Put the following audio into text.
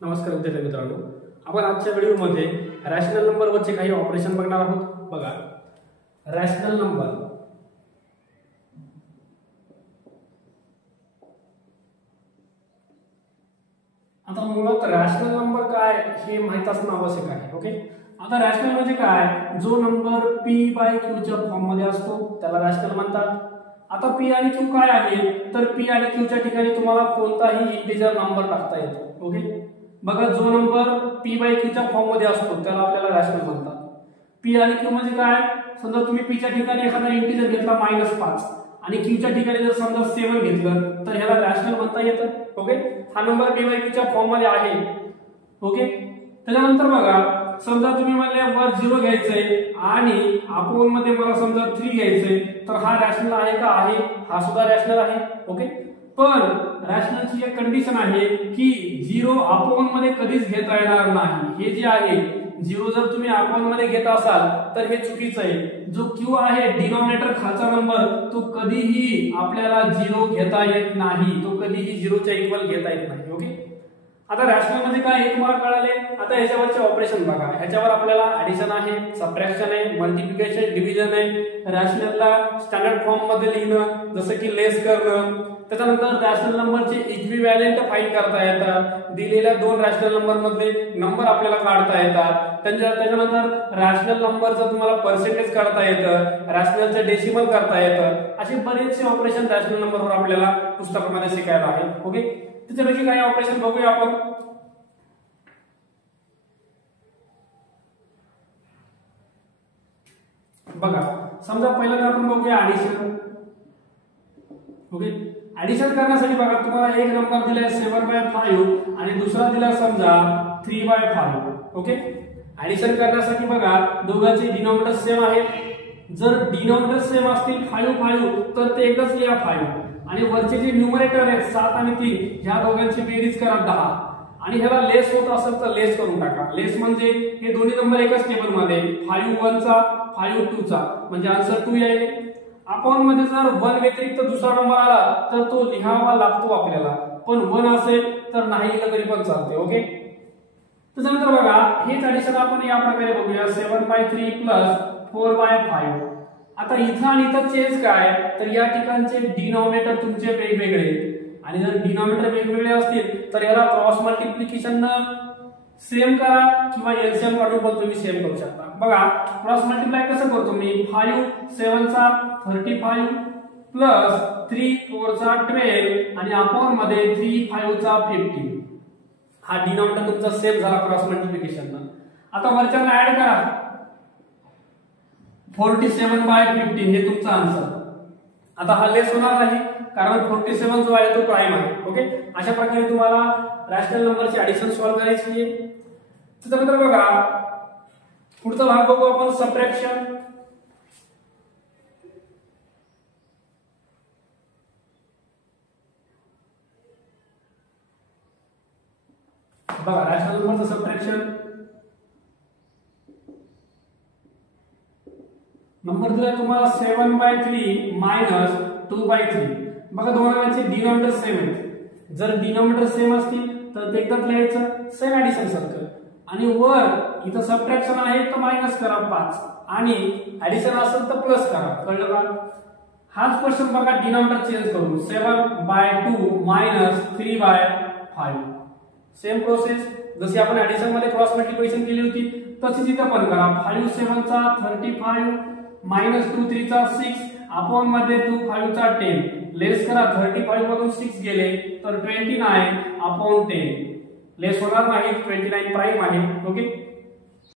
नमस्कार विद्यार्थी मित्रांनो, आपण आजच्या व्हिडिओमध्ये रॅशनल नंबरवरचे काही ऑपरेशन बघणार आहोत. बघा, रॅशनल नंबर आता मुळात रॅशनल नंबर काय हे माहित असणं आवश्यक आहे. ओके, आता रॅशनल म्हणजे काय? जो नंबर p/q च्या फॉर्म मध्ये असतो त्याला रॅशनल म्हणतात. आता p आणि q काय आहे? तर p आणि q च्या ठिकाणी तुम्हाला कोणताही इंटिजर नंबर टाकता येतो. ओके, बघा, जो नंबर p/q च्या फॉर्म मध्ये असतो त्याला आपल्याला रॅशनल म्हणतात. p आणि q म्हणजे काय? समजा तुम्ही p च्या ठिकाणी एखादा इंटिजर घेतला -5 आणि q च्या ठिकाणी जर समजा 7 घेतलं तर ह्याला रॅशनल म्हणता येतं. ओके, हा नंबर p/q च्या फॉर्म मध्ये आहे. ओके, त्यानंतर बघा, समजा तुम्ही म्हणले वर 0 घ्यायचंय आणि अपॉन मध्ये मला समजा 3 घ्यायचंय, तर हा रॅशनल आहे का? आहे, हा सुद्धा रॅशनल आहे. ओके, पण रॅशनलची एक कंडिशन आहे की 0 अपॉन मध्ये कधीच घेता येणार नाही. हे जे आहे 0 जर तुम्ही अपॉन मध्ये घेत असाल तर हे चुकीचं आहे. जो q आहे डिनॉमिनेटर खालचा नंबर, तो कधीही आपल्याला 0 घेता येत नाही, तो कधीही 0 च्या इक्वल घेता येत नाही. ओके, आता रॅशनल म्हणजे काय हे तुम्हाला कळाले. आता याच्यावरचे ऑपरेशन बघा. ह्याच्यावर आपल्याला ऍडिशन आहे, सबट्रॅक्शन आहे, मल्टिप्लिकेशन, डिव्हिजन आहे. रॅशनलला स्टँडर्ड फॉर्म मध्ये लिहिणं, जसं की लेस करणं. त्याच्यानंतर रॅशनल नंबरचे इक्विव्हॅलेंट फाइंड करता येतात. दिलेल्या दोन रॅशनल नंबर मधले नंबर आपल्याला काढता येतात. त्याच्यानंतर रॅशनल नंबरचं तुम्हाला पर्सेंटेज काढता येतं, रॅशनलचं डेसिमल करता येतं. असे बरेचसे ऑपरेशन रॅशनल नंबरवर आपल्याला पुस्तकामध्ये शिकायला आहे. ओके, त्याच्यापैकी काही ऑपरेशन बघूया आपण. बघा, समजा पहिल्यांदा आपण बघूया ऍडिशन. ओके, ऍडिशन करण्यासाठी बघा, तुम्हाला एक नंबर दिलाय 7/5 आणि दुसरा दिला समजा 3/5. ओके, ऍडिशन करण्यासाठी बघा, दोघांचे डिनॉमिनेटर सेम आहेत. जर डिनॉमिनेटर सेम असतील 5 तर ते एकच लिहा 5 आणि वरचे जे न्यूमरेटर आहेत 7 आणि 3 ह्या दोघांची बेरीज करा 10 आणि ह्याला लेस होत असेल तर लेस करून टाका. लेस म्हणजे हे दोन्ही नंबर एकाच टेबल मध्ये, 5 चा 5 चा म्हणजे आन्सर 2 येईल. अपॉन मध्ये जर 1 व्यतिरिक्त दुसरा नंबर आला तर तो लिहावा लागतो आपल्याला, पण 1 असेल तर नाही लिहिलं तरी पण चालते. ओके, त्यानंतर बघा, हेच ऍडिशन आपण या प्रकारे बघूया. 7/3 प्लस 4/5. आता इथं आणि इथं चेंज काय? तर या ठिकाणचे डिनॉमिनेटर तुमचे वेगवेगळे आणि जर डिनॉमिनेटर वेगवेगळे असतील तर याला क्रॉस मल्टिप्लिकेशन सेम करा किंवा एलसीएम काढून पण तुम्ही सेम करू शकता. बघा, क्रॉस मल्टिप्लाय कसं करतो मी? 5 7 चा 35 प्लस 3 4 चा 12 आणि अपॉन मध्ये 3 5 चा 50. हा डिनॉमिनेटर तुमचा सेम झाला क्रॉस मल्टिप्लिकेशन. आता वरच्याला ऍड करा 47/15 हे तुमचा आन्सर. आता हा लेस होणार नाही कारण 47 जो आहे तो प्राइम आहे. ओके, अशा प्रकारे तुम्हाला रॅशनल नंबरची ऍडिशन सॉल्व्ह करायची आहे. त्यानंतर बघा, पुढचा भाग बघू आपण, सबट्रॅक्शन. बघा, रॅशनल नंबरचं सबट्रॅक्शन. नंबर दिला तुम्हाला 7/3 मायनस 2/3. बघा, दोघांचे डिनॉमिनेटर सेम आहेत. जर डिनॉमिनेटर सेम असतील तर ते एकदाच लिहायचं, सेम ऍडिशन सारखं. आणि वर इथं सबट्रॅक्शन आहे तर मायनस करा 5 आणि ऍडिशन असेल तर प्लस करा. कळलं का? हाच क्वेश्चन बघा, डिनॉमिनेटर चेंज करू. 7/2 मायनस 3/5. सेम प्रोसेस जशी आपण ऍडिशन मध्ये क्रॉस मल्टिप्लिकेशन केली होती तशीच इथं पण करा. 5 7 चा 35 मायनस 2 3 चा 6 अपॉन मध्ये 2 5 चा 10 लेस करा. 35 मधून 6 गेले तर 29 अपॉन 10 लेस होणार नाही, 29 प्राइम आहे. ओके,